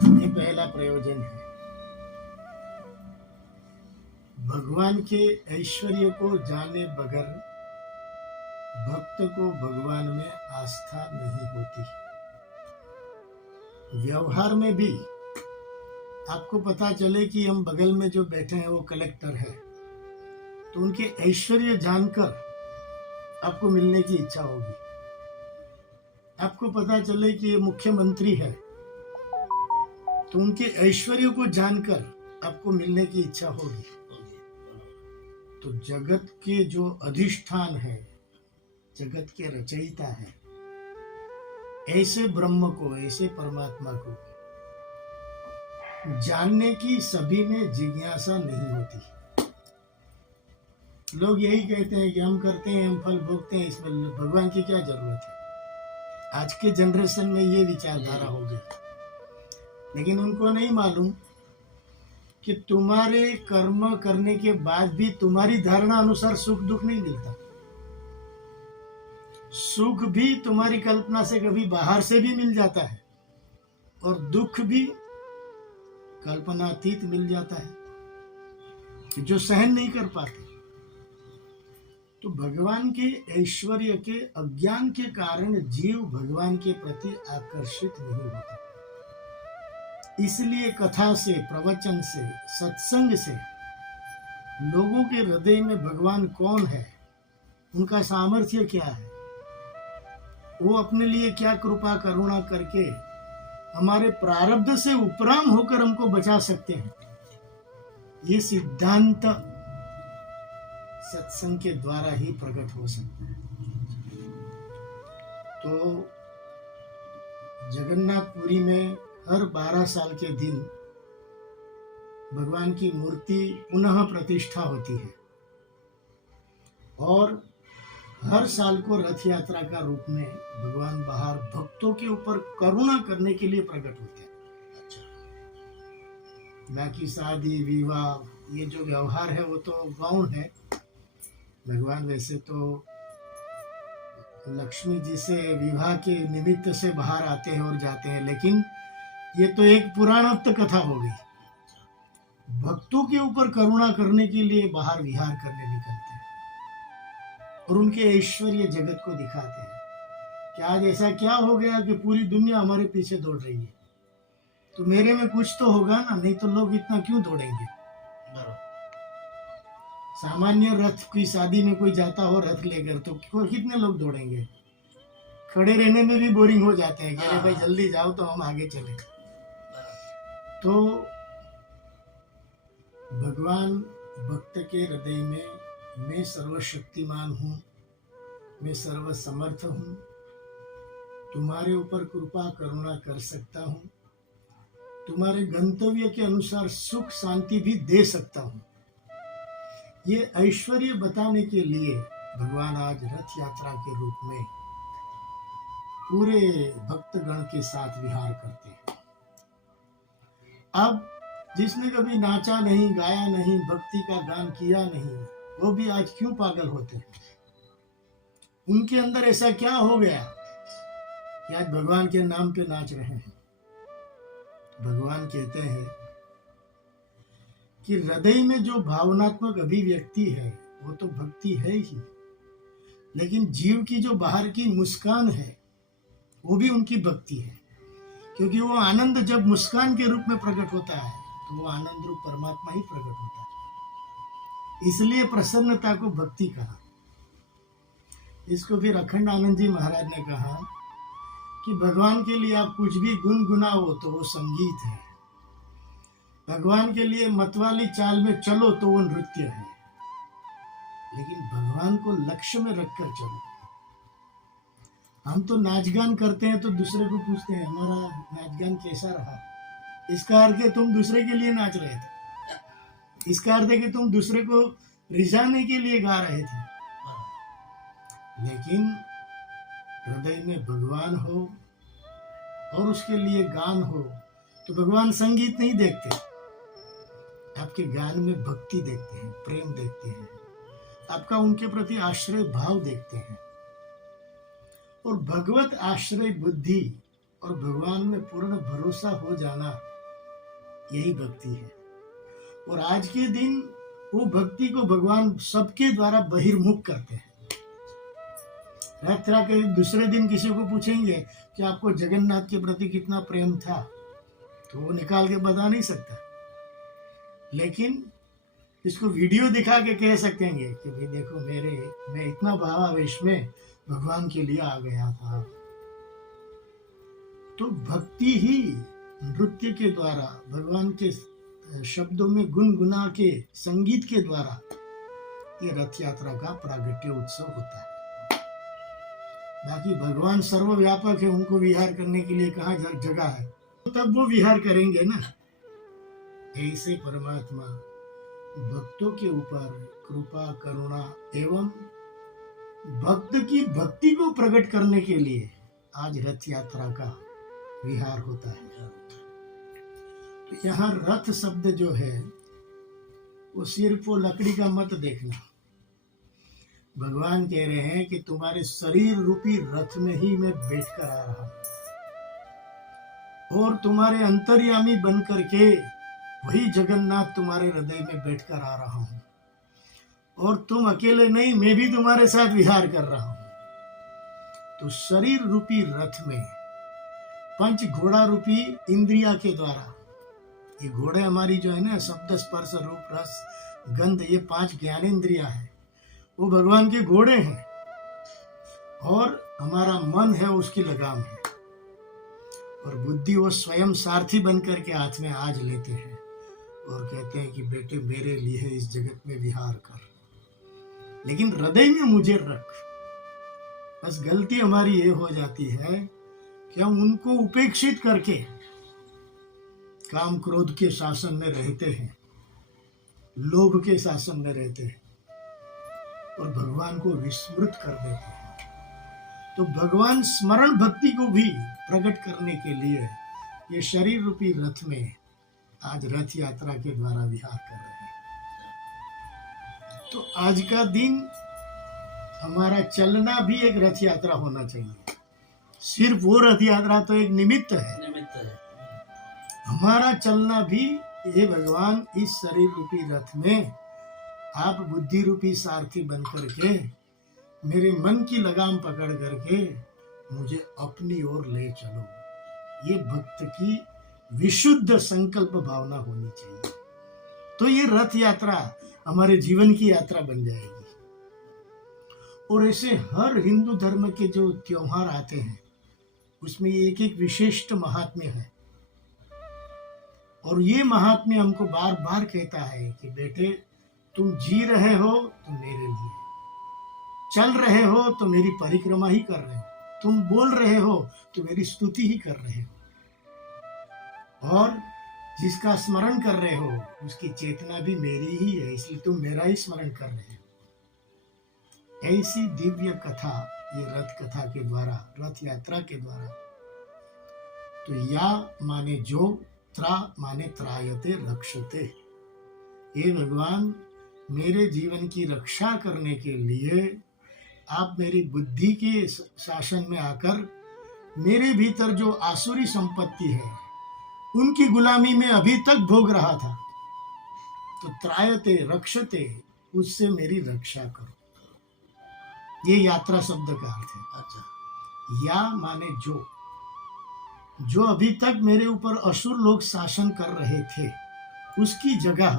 ये पहला प्रयोजन है। भगवान के ऐश्वर्य को जाने बगैर भक्त को भगवान में आस्था नहीं होती। व्यवहार में भी आपको पता चले कि हम बगल में जो बैठे हैं वो कलेक्टर है, तो उनके ऐश्वर्य जानकर आपको मिलने की इच्छा होगी। आपको पता चले कि ये मुख्यमंत्री है, तो उनके ऐश्वर्य को जानकर आपको मिलने की इच्छा होगी। तो जगत के जो अधिष्ठान है, जगत के रचयिता है, ऐसे ब्रह्म को, ऐसे परमात्मा को जानने की सभी में जिज्ञासा नहीं होती। लोग यही कहते हैं कि हम करते हैं, हम फल भोगते हैं, इसमें भगवान की क्या जरूरत है। आज के जनरेशन में ये विचारधारा हो गई, लेकिन उनको नहीं मालूम कि तुम्हारे कर्म करने के बाद भी तुम्हारी धारणा अनुसार सुख दुख नहीं मिलता। सुख भी तुम्हारी कल्पना से कभी बाहर से भी मिल जाता है, और दुख भी कल्पनातीत मिल जाता है, जो सहन नहीं कर पाते। तो भगवान के ऐश्वर्य के अज्ञान के कारण जीव भगवान के प्रति आकर्षित नहीं होता। इसलिए कथा से, प्रवचन से, सत्संग से लोगों के हृदय में भगवान कौन है, उनका सामर्थ्य क्या है, वो अपने लिए क्या कृपा करुणा करके हमारे प्रारब्ध से उपराम होकर हमको बचा सकते हैं, ये सिद्धांत सत्संग के द्वारा ही प्रकट हो सकता है। तो जगन्नाथपुरी में हर 12 साल के दिन भगवान की मूर्ति पुनः प्रतिष्ठा होती है, और हर साल को रथ यात्रा का रूप में भगवान बाहर भक्तों के ऊपर करुणा करने के लिए प्रकट होते हैं। बाकी शादी विवाह ये जो व्यवहार है वो तो गौण है। भगवान वैसे तो लक्ष्मी जी से विवाह के निमित्त से बाहर आते हैं और जाते हैं, लेकिन ये तो एक पुराणोक्त कथा हो गई। भक्तों के ऊपर करुणा करने के लिए बाहर विहार करने निकलते हैं और उनके ऐश्वर्य जगत को दिखाते हैं कि आज ऐसा क्या हो गया कि पूरी दुनिया हमारे पीछे दौड़ रही है, तो मेरे में कुछ तो होगा ना, नहीं तो लोग इतना क्यों दौड़ेंगे। सामान्य रथ की शादी में कोई जाता हो रथ लेकर, तो कितने लोग दौड़ेंगे। खड़े रहने में भी बोरिंग हो जाते हैं, अरे भाई जल्दी जाओ तो हम आगे चले। तो भगवान भक्त के हृदय में मैं सर्वशक्तिमान हूँ, मैं सर्वसमर्थ हूँ, तुम्हारे ऊपर कृपा करुणा कर सकता हूँ, तुम्हारे गंतव्य के अनुसार सुख शांति भी दे सकता हूँ, ये ऐश्वर्य बताने के लिए भगवान आज रथ यात्रा के रूप में पूरे भक्तगण के साथ विहार करते हैं। अब जिसने कभी नाचा नहीं, गाया नहीं, भक्ति का गान किया नहीं, वो भी आज क्यों पागल होते हैं। उनके अंदर ऐसा क्या हो गया कि आज भगवान के नाम पे नाच रहे हैं। भगवान कहते हैं कि हृदय में जो भावनात्मक अभिव्यक्ति है वो तो भक्ति है ही, लेकिन जीव की जो बाहर की मुस्कान है वो भी उनकी भक्ति है, क्योंकि वो आनंद जब मुस्कान के रूप में प्रकट होता है तो वो आनंद रूप परमात्मा ही प्रकट होता है। इसलिए प्रसन्नता को भक्ति कहा। इसको फिर अखंड आनंद जी महाराज ने कहा कि भगवान के लिए आप कुछ भी गुनगुनाओ तो वो संगीत है, भगवान के लिए मतवाली चाल में चलो तो वो नृत्य है, लेकिन भगवान को लक्ष्य में रखकर चलो। हम तो नाच गान करते हैं तो दूसरे को पूछते हैं हमारा नाच गान कैसा रहा, इसका अर्थ है तुम दूसरे के लिए नाच रहे थे, इसका अर्थ है कि तुम दूसरे को रिझाने के लिए गा रहे थे। लेकिन हृदय में भगवान हो और उसके लिए गान हो तो भगवान संगीत नहीं देखते, आपके गान में भक्ति देखते हैं, प्रेम देखते हैं, आपका उनके प्रति आश्रय भाव देखते हैं। और भगवत आश्रय बुद्धि और भगवान में पूर्ण भरोसा हो जाना यही भक्ति है। और आज के दिन वो भक्ति को भगवान सबके द्वारा बहिर्मुख करते हैं। रथ यात्रा के दूसरे दिन किसी को पूछेंगे कि आपको जगन्नाथ के प्रति कितना प्रेम था, तो वो निकाल के बता नहीं सकता, लेकिन इसको वीडियो दिखा के कह सकते हैं कि भाई देखो मैं इतना भावावेश में भगवान के लिए आ गया था। तो भक्ति ही नृत्य के द्वारा, भगवान के शब्दों में गुनगुना के, संगीत के द्वारा ये रथ यात्रा का प्रागट्य उत्सव होता है। बाकी भगवान सर्वव्यापक है, उनको विहार करने के लिए कहाँ जगह है, तो तब वो विहार करेंगे ना। ऐसे परमात्मा भक्तों के ऊपर कृपा, करुणा एवं भक्त की भक्ति को प्रकट करने के लिए आज रथ यात्रा का विहार होता है। तो यहाँ रथ शब्द जो है वो सिर्फ वो लकड़ी का मत देखना। भगवान कह रहे हैं कि तुम्हारे शरीर रूपी रथ में ही मैं बैठकर आ रहा हूं, और तुम्हारे अंतर्यामी बन करके वही जगन्नाथ तुम्हारे हृदय में बैठकर आ रहा हूं, और तुम अकेले नहीं, मैं भी तुम्हारे साथ विहार कर रहा हूं। तो शरीर रूपी रथ में पंच घोड़ा रूपी इंद्रिया के द्वारा, ये घोड़े हमारी जो है ना, शब्द, स्पर्श, रूप, रस, गंध, ये 5 ज्ञानेंद्रिया है, वो भगवान के घोड़े हैं, और हमारा मन है उसकी लगाम है, और बुद्धि वो स्वयं सारथी बन करके हाथ में आज लेते हैं और कहते हैं कि बेटे मेरे लिए इस जगत में विहार कर, लेकिन हृदय में मुझे रख। बस गलती हमारी ये हो जाती है कि हम उनको उपेक्षित करके काम क्रोध के शासन में रहते हैं, लोभ के शासन में रहते हैं, और भगवान को विस्मृत कर देते हैं। तो भगवान स्मरण भक्ति को भी प्रकट करने के लिए ये शरीर रूपी रथ में आज रथ यात्रा के द्वारा विहार कर रहे हैं। तो आज का दिन हमारा चलना भी एक रथ यात्रा होना चाहिए। सिर्फ वो रथ यात्रा तो एक निमित्त है। हमारा चलना भी, ये भगवान इस शरीर रूपी रथ में आप बुद्धि रूपी सारथी बन करके मेरे मन की लगाम पकड़ करके मुझे अपनी ओर ले चलो। ये भक्त की विशुद्ध संकल्प भावना होनी चाहिए। तो ये रथ यात्रा हमारे जीवन की यात्रा बन जाएगी। और ऐसे हर हिंदू धर्म के जो त्योहार आते हैं उसमें एक एक विशिष्ट महात्म्य है, और ये महात्म्य हमको बार बार कहता है कि बेटे तुम जी रहे हो तो मेरे लिए, चल रहे हो तो मेरी परिक्रमा ही कर रहे हो, तुम बोल रहे हो तो मेरी स्तुति ही कर रहे हो, और जिसका स्मरण कर रहे हो उसकी चेतना भी मेरी ही है, इसलिए तुम मेरा ही स्मरण कर रहे हो। ऐसी दिव्य कथा ये रथ कथा के द्वारा, रथ यात्रा के द्वारा। तो या माने जो, त्रा माने त्रायते रक्षते। हे भगवान, मेरे जीवन की रक्षा करने के लिए आप मेरी बुद्धि के शासन में आकर मेरे भीतर जो आसुरी संपत्ति है उनकी गुलामी में अभी तक भोग रहा था, तो त्रायते रक्षते, उससे मेरी रक्षा करो। ये यात्रा शब्द का अर्थ है। अच्छा, या माने जो अभी तक मेरे ऊपर असुर लोग शासन कर रहे थे उसकी जगह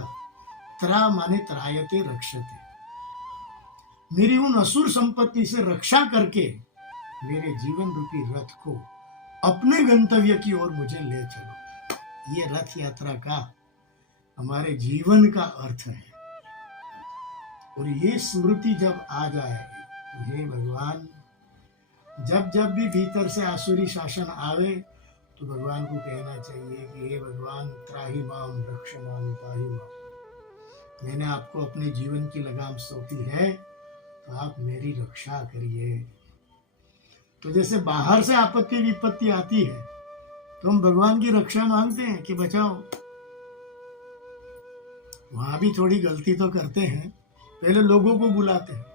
त्रा माने त्रायते रक्षते, मेरी उन असुर संपत्ति से रक्षा करके मेरे जीवन रूपी रथ को अपने गंतव्य की ओर मुझे ले चलो। ये रथ यात्रा का हमारे जीवन का अर्थ है। और ये स्मृति जब आ जाए, हे भगवान, जब जब भी भीतर से आसुरी शासन आवे तो भगवान को कहना चाहिए कि हे भगवान, त्राहि माम रक्ष माम पाहि माम, मैंने आपको अपने जीवन की लगाम सौंपी है, तो आप मेरी रक्षा करिए। तो जैसे बाहर से आपत्ति विपत्ति आती है तो हम भगवान की रक्षा मांगते हैं कि बचाओ, वहां भी थोड़ी गलती तो करते हैं, पहले लोगों को बुलाते हैं,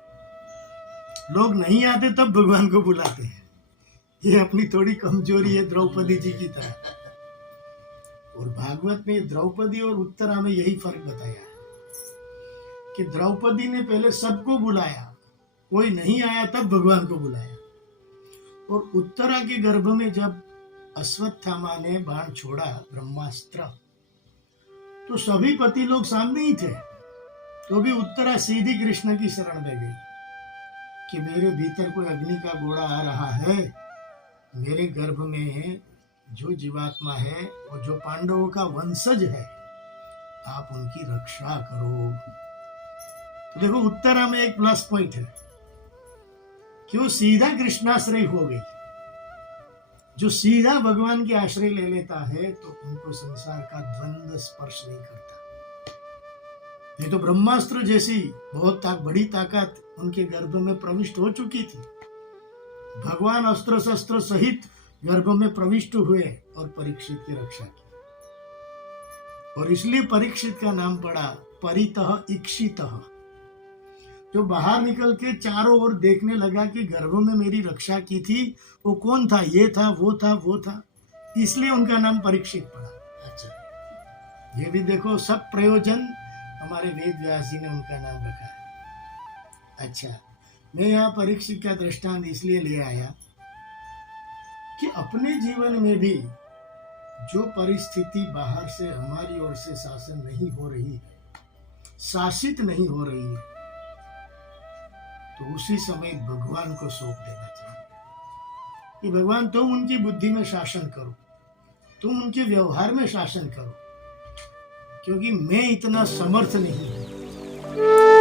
लोग नहीं आते तब भगवान को बुलाते हैं। ये अपनी थोड़ी कमजोरी है द्रौपदी जी की तरह। और भागवत में द्रौपदी और उत्तरा में यही फर्क बताया है कि द्रौपदी ने पहले सबको बुलाया, कोई नहीं आया तब भगवान को बुलाया। और उत्तरा के गर्भ में जब अश्वत्थामा ने बाण छोड़ा ब्रह्मास्त्र, तो सभी पति लोग सामने ही थे, तो भी उत्तरा सीधी कृष्ण की शरण में गई कि मेरे भीतर कोई अग्नि का गोला आ रहा है, मेरे गर्भ में जो जीवात्मा है वो जो पांडवों का वंशज है, आप उनकी रक्षा करो। तो देखो उत्तरा में एक प्लस पॉइंट है कि वो सीधा कृष्णाश्रय हो गई। जो सीधा भगवान के आश्रय ले लेता है तो उनको संसार का द्वंद्व स्पर्श नहीं करता। नहीं तो ब्रह्मास्त्र जैसी बहुत बड़ी ताकत उनके गर्भ में प्रविष्ट हो चुकी थी। भगवान अस्त्र शस्त्र सहित गर्भ में प्रविष्ट हुए और परीक्षित की रक्षा की, और इसलिए परीक्षित का नाम पड़ा परितः ईक्षितः। जो बाहर निकल के चारों ओर देखने लगा कि गर्भ में मेरी रक्षा की थी वो कौन था, ये था, वो था, वो था, इसलिए उनका नाम परीक्षित पड़ा। अच्छा, ये भी देखो सब प्रयोजन हमारे वेद व्यास जी ने उनका नाम रखा है। अच्छा, मैं यहाँ परीक्षित का दृष्टांत इसलिए ले आया कि अपने जीवन में भी जो परिस्थिति बाहर से हमारी ओर से शासन नहीं हो रही है, शासित नहीं हो रही है, तो उसी समय भगवान को सौंप देना चाहिए कि भगवान तुम उनकी बुद्धि में शासन करो, तुम उनके व्यवहार में शासन करो, क्योंकि मैं इतना समर्थ नहीं हूं।